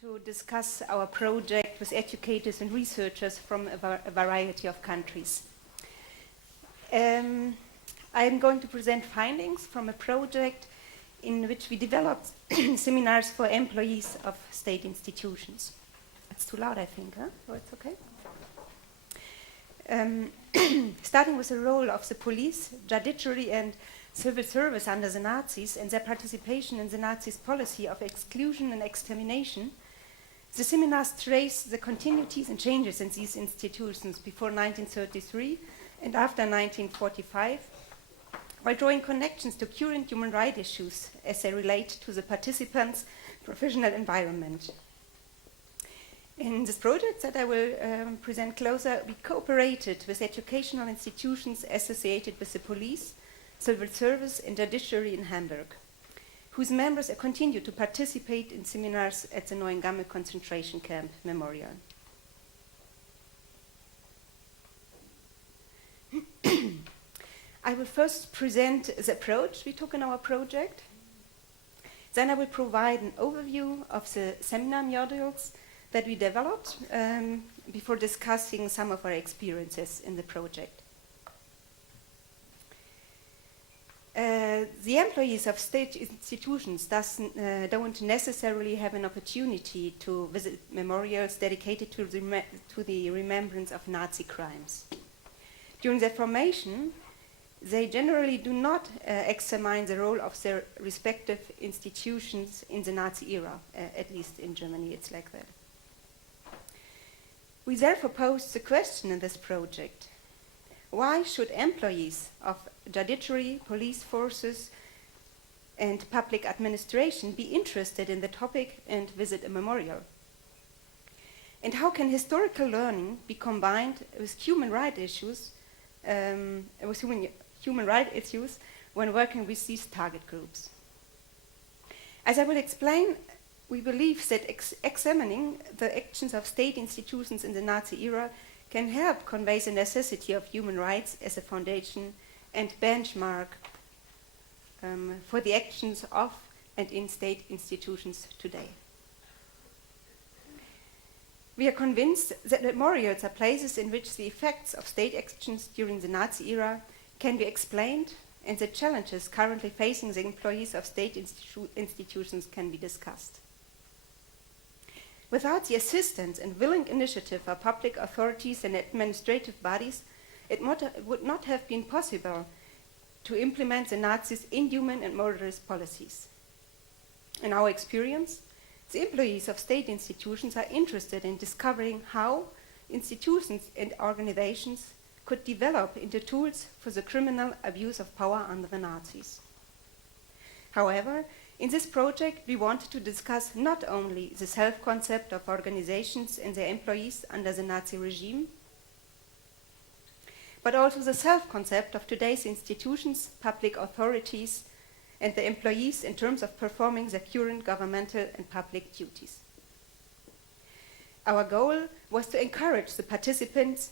to discuss our project with educators and researchers from a variety of countries. I'm going to present findings from a project in which we developed seminars for employees of state institutions. It's too loud, I think, huh? Oh, it's okay. Starting with the role of the police, judiciary and civil service under the Nazis and their participation in the Nazis' policy of exclusion and extermination, the seminars trace the continuities and changes in these institutions before 1933 and after 1945, while drawing connections to current human rights issues as they relate to the participants' professional environment. In this project that I will present closer, we cooperated with educational institutions associated with the police, civil service and judiciary in Hamburg, whose members continue to participate in seminars at the Neuengamme concentration camp memorial. I will first present the approach we took in our project. Then I will provide an overview of the seminar modules that we developed before discussing some of our experiences in the project. The employees of state institutions don't necessarily have an opportunity to visit memorials dedicated to the remembrance of Nazi crimes. During their formation, they generally do not examine the role of their respective institutions in the Nazi era, at least in Germany it's like that. We therefore posed the question in this project: why should employees of judiciary, police forces, and public administration be interested in the topic and visit a memorial? And how can historical learning be combined with human rights issues, when working with these target groups? As I will explain, we believe that examining the actions of state institutions in the Nazi era can help convey the necessity of human rights as a foundation and benchmark for the actions of and in state institutions today. We are convinced that memorials are places in which the effects of state actions during the Nazi era can be explained and the challenges currently facing the employees of state institutions can be discussed. Without the assistance and willing initiative of public authorities and administrative bodies, it would not have been possible to implement the Nazis' inhuman and murderous policies. In our experience, the employees of state institutions are interested in discovering how institutions and organizations could develop into tools for the criminal abuse of power under the Nazis. However, in this project, we wanted to discuss not only the self-concept of organizations and their employees under the Nazi regime, but also the self-concept of today's institutions, public authorities, and the employees in terms of performing their current governmental and public duties. Our goal was to encourage the participants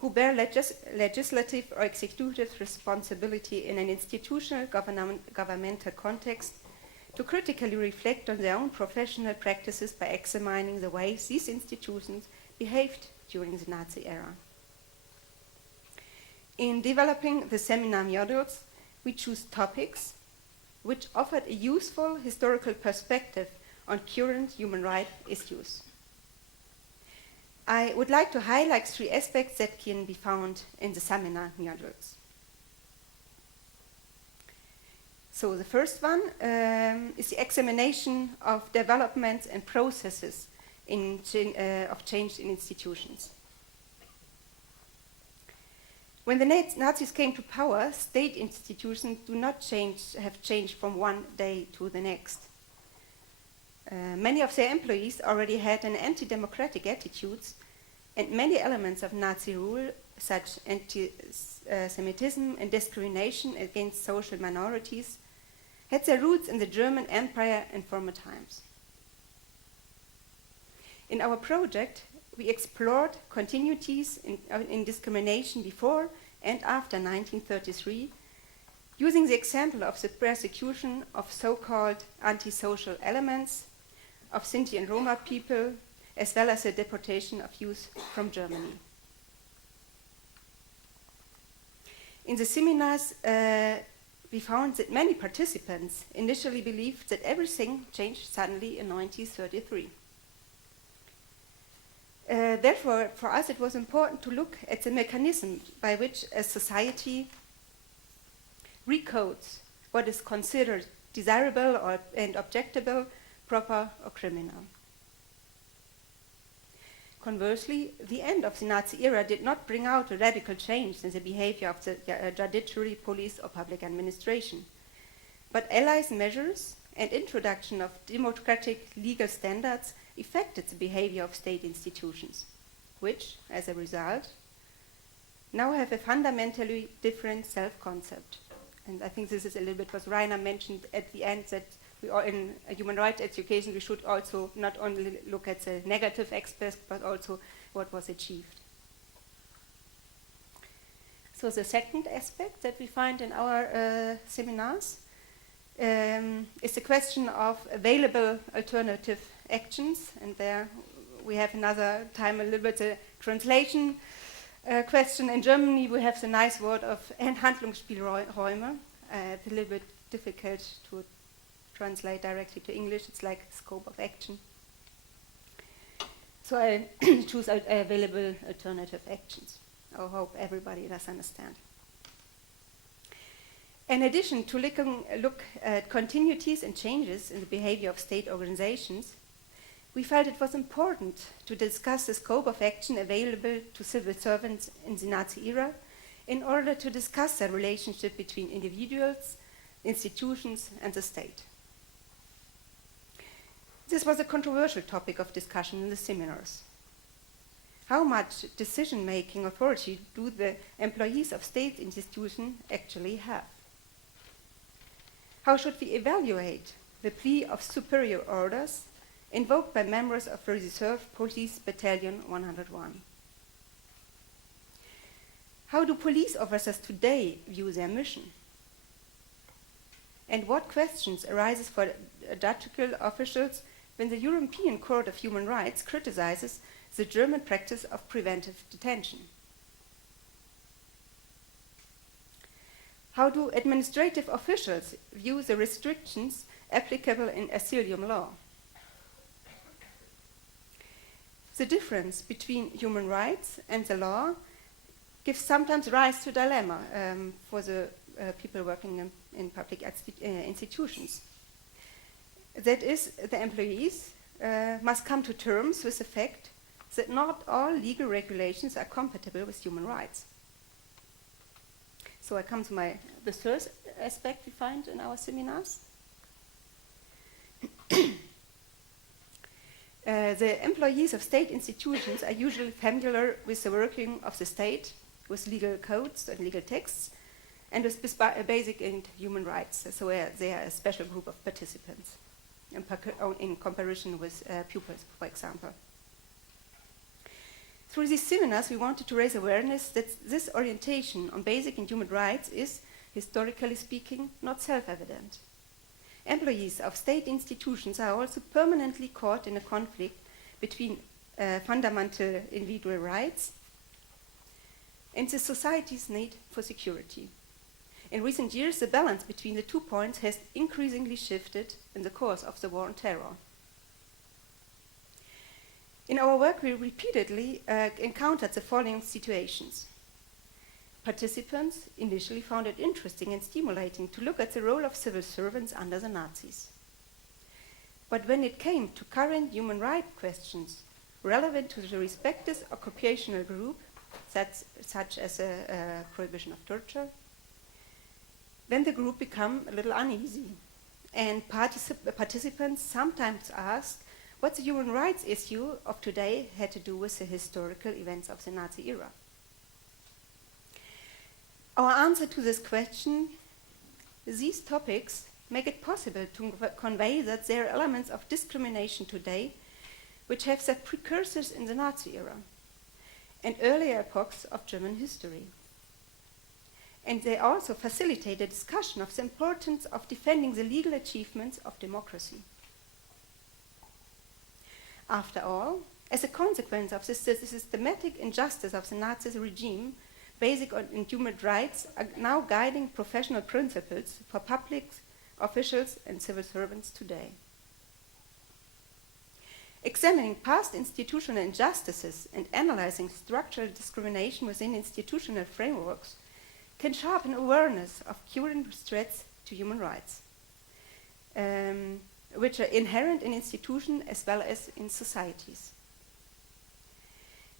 who bear legislative or executive responsibility in an institutional governmental context to critically reflect on their own professional practices by examining the ways these institutions behaved during the Nazi era. In developing the seminar modules, we chose topics which offered a useful historical perspective on current human rights issues. I would like to highlight 3 aspects that can be found in the seminar modules. So the first one is the examination of developments and processes of change in institutions. When the Nazis came to power, state institutions do not have changed from one day to the next. Many of their employees already had an anti-democratic attitudes, and many elements of Nazi rule, such anti-Semitism and discrimination against social minorities, had their roots in the German Empire in former times. In our project, we explored continuities in discrimination before and after 1933, using the example of the persecution of so-called antisocial elements, of Sinti and Roma people, as well as the deportation of Jews from Germany. In the seminars, we found that many participants initially believed that everything changed suddenly in 1933. Therefore, for us, it was important to look at the mechanism by which a society recodes what is considered desirable and objectable, proper or criminal. Conversely, the end of the Nazi era did not bring out a radical change in the behavior of the judiciary, police, or public administration, but Allies' measures and introduction of democratic legal standards affected the behavior of state institutions, which, as a result, now have a fundamentally different self-concept. And I think this is a little bit what Rainer mentioned at the end, that we are in human rights education, we should also not only look at the negative aspects, but also what was achieved. So the second aspect that we find in our seminars is the question of available alternative actions, and there we have another time a little bit the translation question. In Germany we have the nice word of Handlungsspielräume. It's a little bit difficult to translate directly to English. It's like scope of action. So I choose available alternative actions. I hope everybody does understand. In addition to look at continuities and changes in the behavior of state organizations, we felt it was important to discuss the scope of action available to civil servants in the Nazi era in order to discuss the relationship between individuals, institutions, and the state. This was a controversial topic of discussion in the seminars. How much decision-making authority do the employees of state institutions actually have? How should we evaluate the plea of superior orders invoked by members of the Reserve Police Battalion 101? How do police officers today view their mission? And what questions arises for judicial officials when the European Court of Human Rights criticizes the German practice of preventive detention? How do administrative officials view the restrictions applicable in asylum law? The difference between human rights and the law gives sometimes rise to dilemma for the people working in public institutions. That is, the employees must come to terms with the fact that not all legal regulations are compatible with human rights. So I come to the third aspect we find in our seminars. The employees of state institutions are usually familiar with the working of the state, with legal codes and legal texts, and with basic and human rights. So they are a special group of participants in comparison with pupils, for example. Through these seminars, we wanted to raise awareness that this orientation on basic and human rights is, historically speaking, not self-evident. Employees of state institutions are also permanently caught in a conflict between fundamental individual rights and the society's need for security. In recent years, the balance between the 2 points has increasingly shifted in the course of the war on terror. In our work, we repeatedly encountered the following situations. Participants initially found it interesting and stimulating to look at the role of civil servants under the Nazis. But when it came to current human rights questions relevant to the respective occupational group, such as a prohibition of torture, then the group became a little uneasy. And participants sometimes asked what the human rights issue of today had to do with the historical events of the Nazi era. Our answer to this question: these topics make it possible to convey that there are elements of discrimination today which have their precursors in the Nazi era and earlier epochs of German history. And they also facilitate a discussion of the importance of defending the legal achievements of democracy. After all, as a consequence of this systematic injustice of the Nazi regime, basic on human rights are now guiding professional principles for public officials and civil servants today. Examining past institutional injustices and analyzing structural discrimination within institutional frameworks can sharpen awareness of current threats to human rights, which are inherent in institutions as well as in societies.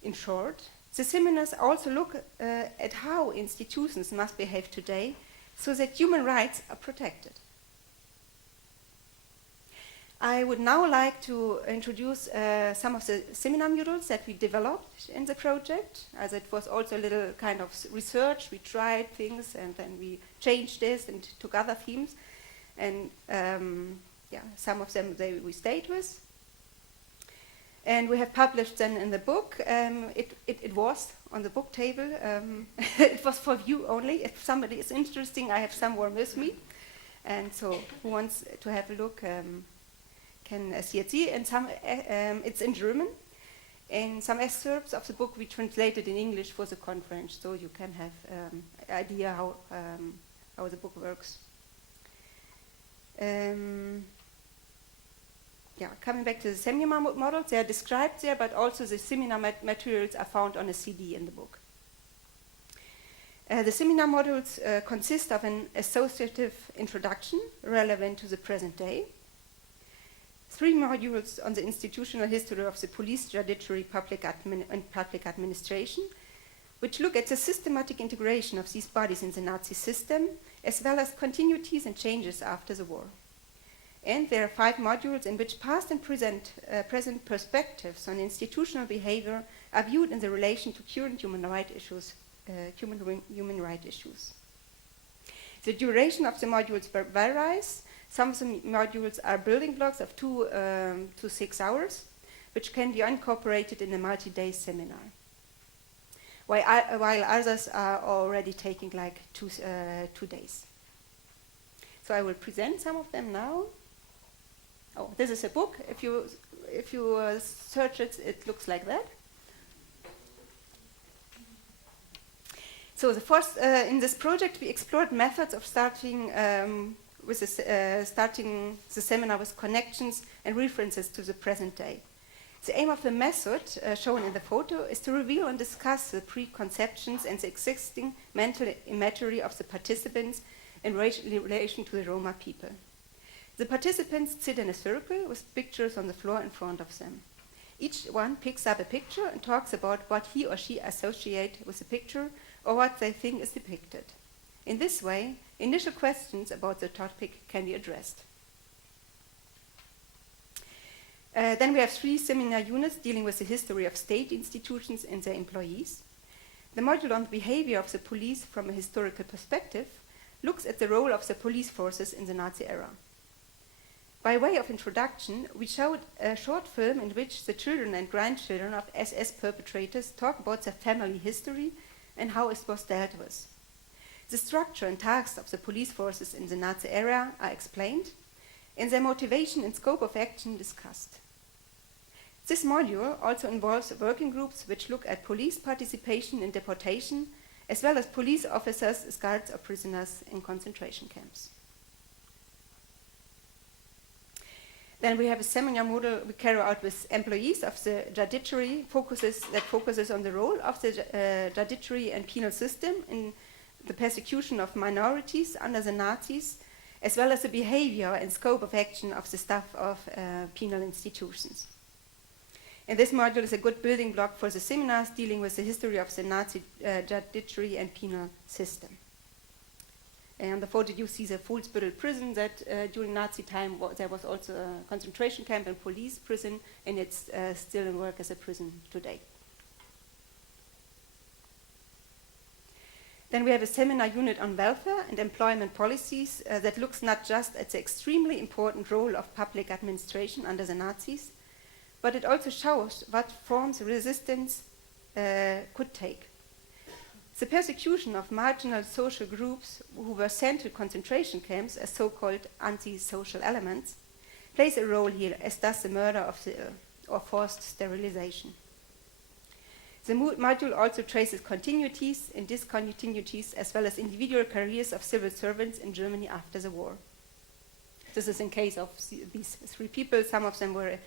In short, the seminars also look at how institutions must behave today so that human rights are protected. I would now like to introduce some of the seminar modules that we developed in the project, as it was also a little kind of research. We tried things and then we changed this and took other themes. And some of them we stayed with. And we have published them in the book. It was on the book table. It was for view only. If somebody is interested, I have some more with me. And so who wants to have a look can see it. And some, it's in German. And some excerpts of the book we translated in English for the conference, so you can have an idea how the book works. Coming back to the seminar models, they are described there, but also the seminar materials are found on a CD in the book. The seminar modules consist of an associative introduction relevant to the present day, 3 modules on the institutional history of the police, judiciary, and public administration, which look at the systematic integration of these bodies in the Nazi system, as well as continuities and changes after the war. And there are 5 modules in which past and present perspectives on institutional behavior are viewed in the relation to current human rights issues. The duration of the modules varies. Some of the modules are building blocks of 2 to 6 hours, which can be incorporated in a multi-day seminar, while others are already taking like 2 days. So I will present some of them now. Oh, this is a book. If you search it, it looks like that. So the first in this project, we explored methods of starting the seminar with connections and references to the present day. The aim of the method shown in the photo is to reveal and discuss the preconceptions and the existing mental imagery of the participants in relation to the Roma people. The participants sit in a circle with pictures on the floor in front of them. Each one picks up a picture and talks about what he or she associates with the picture or what they think is depicted. In this way, initial questions about the topic can be addressed. Then we have 3 seminar units dealing with the history of state institutions and their employees. The module on the behavior of the police from a historical perspective looks at the role of the police forces in the Nazi era. By way of introduction, we showed a short film in which the children and grandchildren of SS perpetrators talk about their family history and how it was dealt with. The structure and tasks of the police forces in the Nazi era are explained, and their motivation and scope of action discussed. This module also involves working groups which look at police participation in deportation, as well as police officers as guards or prisoners in concentration camps. Then we have a seminar module we carry out with employees of the judiciary that focuses on the role of the judiciary and penal system in the persecution of minorities under the Nazis, as well as the behavior and scope of action of the staff of penal institutions. And this module is a good building block for the seminars dealing with the history of the Nazi judiciary and penal system. And on the photo you see the Falstad prison that during Nazi time there was also a concentration camp and police prison, and it's still in work as a prison today. Then we have a seminar unit on welfare and employment policies that looks not just at the extremely important role of public administration under the Nazis, but it also shows what forms resistance could take. The persecution of marginal social groups who were sent to concentration camps as so-called anti-social elements plays a role here, as does the murder of the ill, or forced sterilization. The module also traces continuities and discontinuities as well as individual careers of civil servants in Germany after the war. This is in case of these three people. Some of them were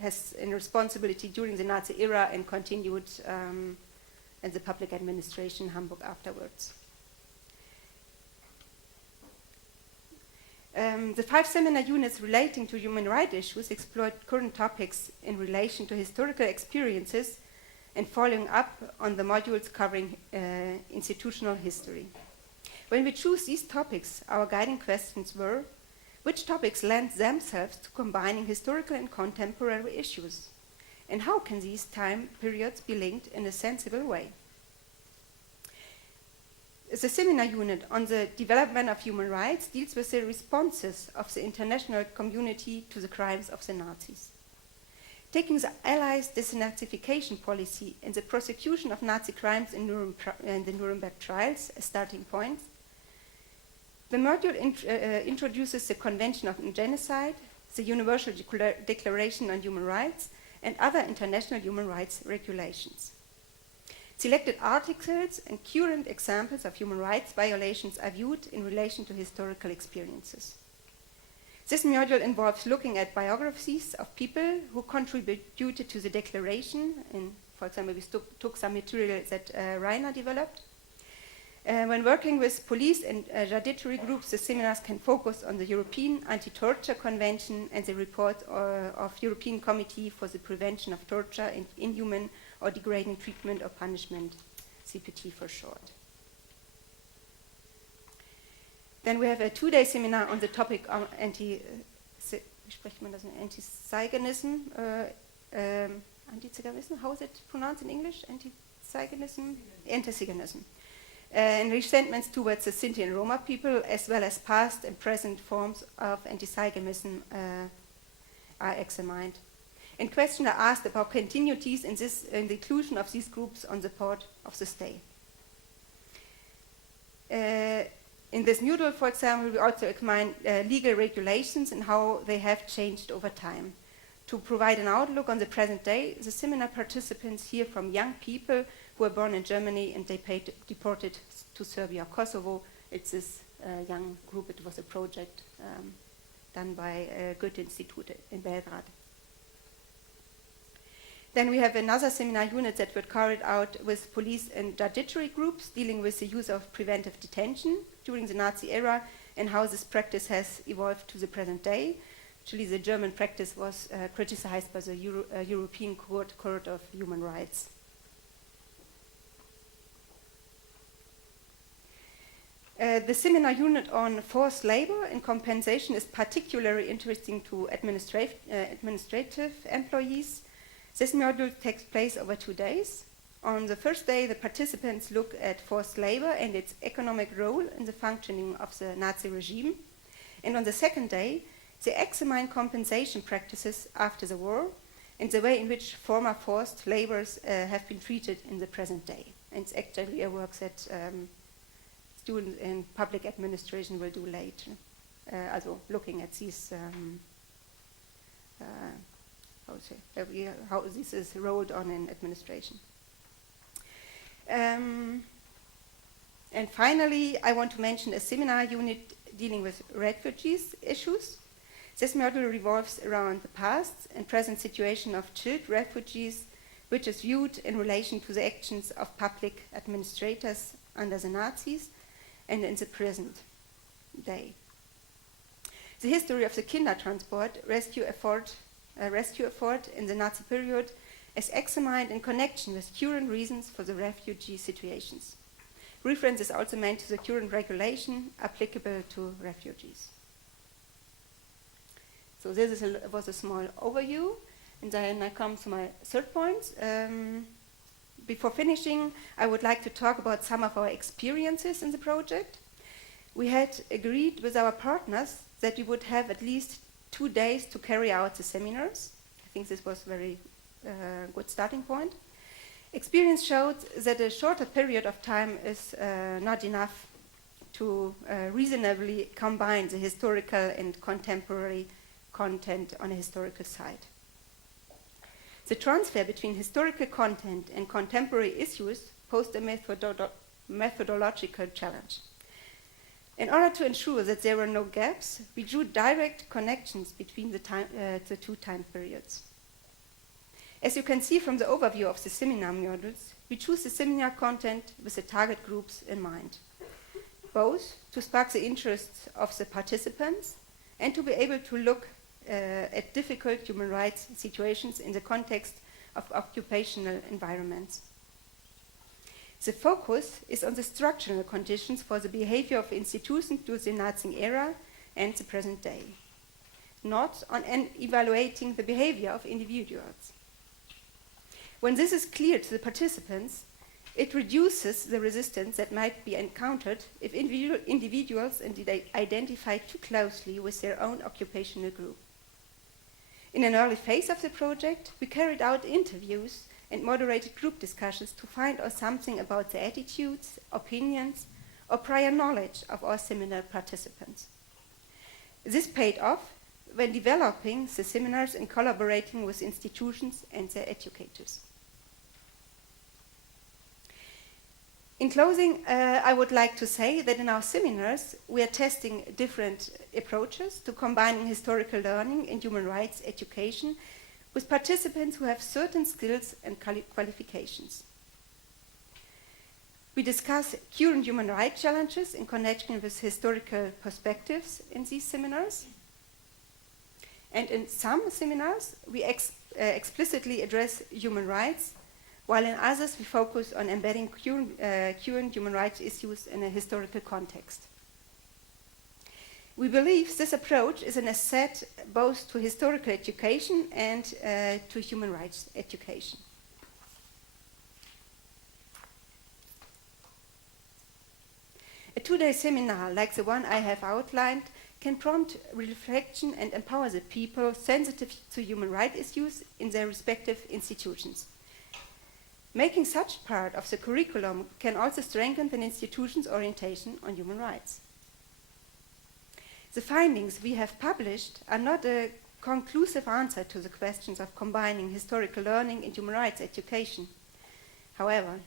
has in responsibility during the Nazi era and continued in the public administration in Hamburg afterwards. The 5 seminar units relating to human rights issues explored current topics in relation to historical experiences and following up on the modules covering institutional history. When we choose these topics, our guiding questions were: which topics lend themselves to combining historical and contemporary issues? And how can these time periods be linked in a sensible way? The seminar unit on the development of human rights deals with the responses of the international community to the crimes of the Nazis. Taking the Allies' denazification policy and the prosecution of Nazi crimes in the Nuremberg trials as starting points, the module introduces the Convention on Genocide, the Universal Declaration on Human Rights, and other international human rights regulations. Selected articles and current examples of human rights violations are viewed in relation to historical experiences. This module involves looking at biographies of people who contributed to the declaration, and for example, we took some material that Rainer developed. When working with police and judiciary groups, the seminars can focus on the European Anti-Torture Convention and the report of European Committee for the Prevention of Torture and Inhuman or Degrading Treatment or Punishment, CPT for short. Then we have a 2-day seminar on the topic of anti-Ziganism. Anti-Ziganism, how is it pronounced in English? Anti-Ziganism? Anti-Ziganism. And resentments towards the Sinti and Roma people, as well as past and present forms of anti-Ziganism are examined. And questions are asked about continuities in the inclusion of these groups on the part of the state. In this module, for example, we also examine legal regulations and how they have changed over time. To provide an outlook on the present day, the seminar participants hear from young people who were born in Germany and deported to Serbia or Kosovo. It's this young group. It was a project done by Goethe-Institut in Belgrade. Then we have another seminar unit that were carried out with police and judiciary groups dealing with the use of preventive detention during the Nazi era and how this practice has evolved to the present day. Actually, the German practice was criticized by the European Court of Human Rights. The seminar unit on forced labor and compensation is particularly interesting to administrative employees. This module takes place over 2 days. On the first day, the participants look at forced labor and its economic role in the functioning of the Nazi regime. And on the second day, they examine compensation practices after the war and the way in which former forced laborers have been treated in the present day. And it's actually a work that students in public administration will do later. Also looking at these, how this is rolled on in administration. And finally, I want to mention a seminar unit dealing with refugees issues. This module revolves around the past and present situation of child refugees, which is viewed in relation to the actions of public administrators under the Nazis and in the present day. The history of the Kindertransport rescue effort in the Nazi period is examined in connection with current reasons for the refugee situations. Reference is also made to the current regulation applicable to refugees. So this was a small overview, and then I come to my third point. Before finishing, I would like to talk about some of our experiences in the project. We had agreed with our partners that we would have at least 2 days to carry out the seminars. I think this was a very good starting point. Experience showed that a shorter period of time is not enough to reasonably combine the historical and contemporary content on a historical site. The transfer between historical content and contemporary issues posed a methodological challenge. In order to ensure that there were no gaps, we drew direct connections between the two time periods. As you can see from the overview of the seminar modules, we choose the seminar content with the target groups in mind, both to spark the interests of the participants and to be able to look at difficult human rights situations in the context of occupational environments. The focus is on the structural conditions for the behavior of institutions during the Nazi era and the present day, not on evaluating the behavior of individuals. When this is clear to the participants, it reduces the resistance that might be encountered if individuals identify too closely with their own occupational group. In an early phase of the project, we carried out interviews and moderated group discussions to find out something about the attitudes, opinions, or prior knowledge of our seminar participants. This paid off when developing the seminars and collaborating with institutions and their educators. In closing, I would like to say that in our seminars, we are testing different approaches to combining historical learning and human rights education with participants who have certain skills and qualifications. We discuss current human rights challenges in connection with historical perspectives in these seminars. And in some seminars, we explicitly address human rights, while in others we focus on embedding current human rights issues in a historical context. We believe this approach is an asset both to historical education and to human rights education. A two-day seminar like the one I have outlined can prompt reflection and empower the people sensitive to human rights issues in their respective institutions. Making such part of the curriculum can also strengthen an institution's orientation on human rights. The findings we have published are not a conclusive answer to the questions of combining historical learning and human rights education. However,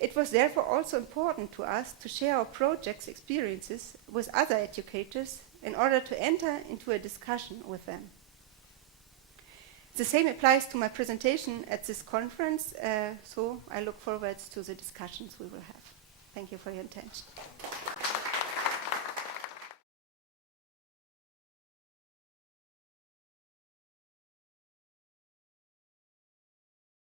it was therefore also important to us to share our project's experiences with other educators in order to enter into a discussion with them. The same applies to my presentation at this conference, so I look forward to the discussions we will have. Thank you for your attention.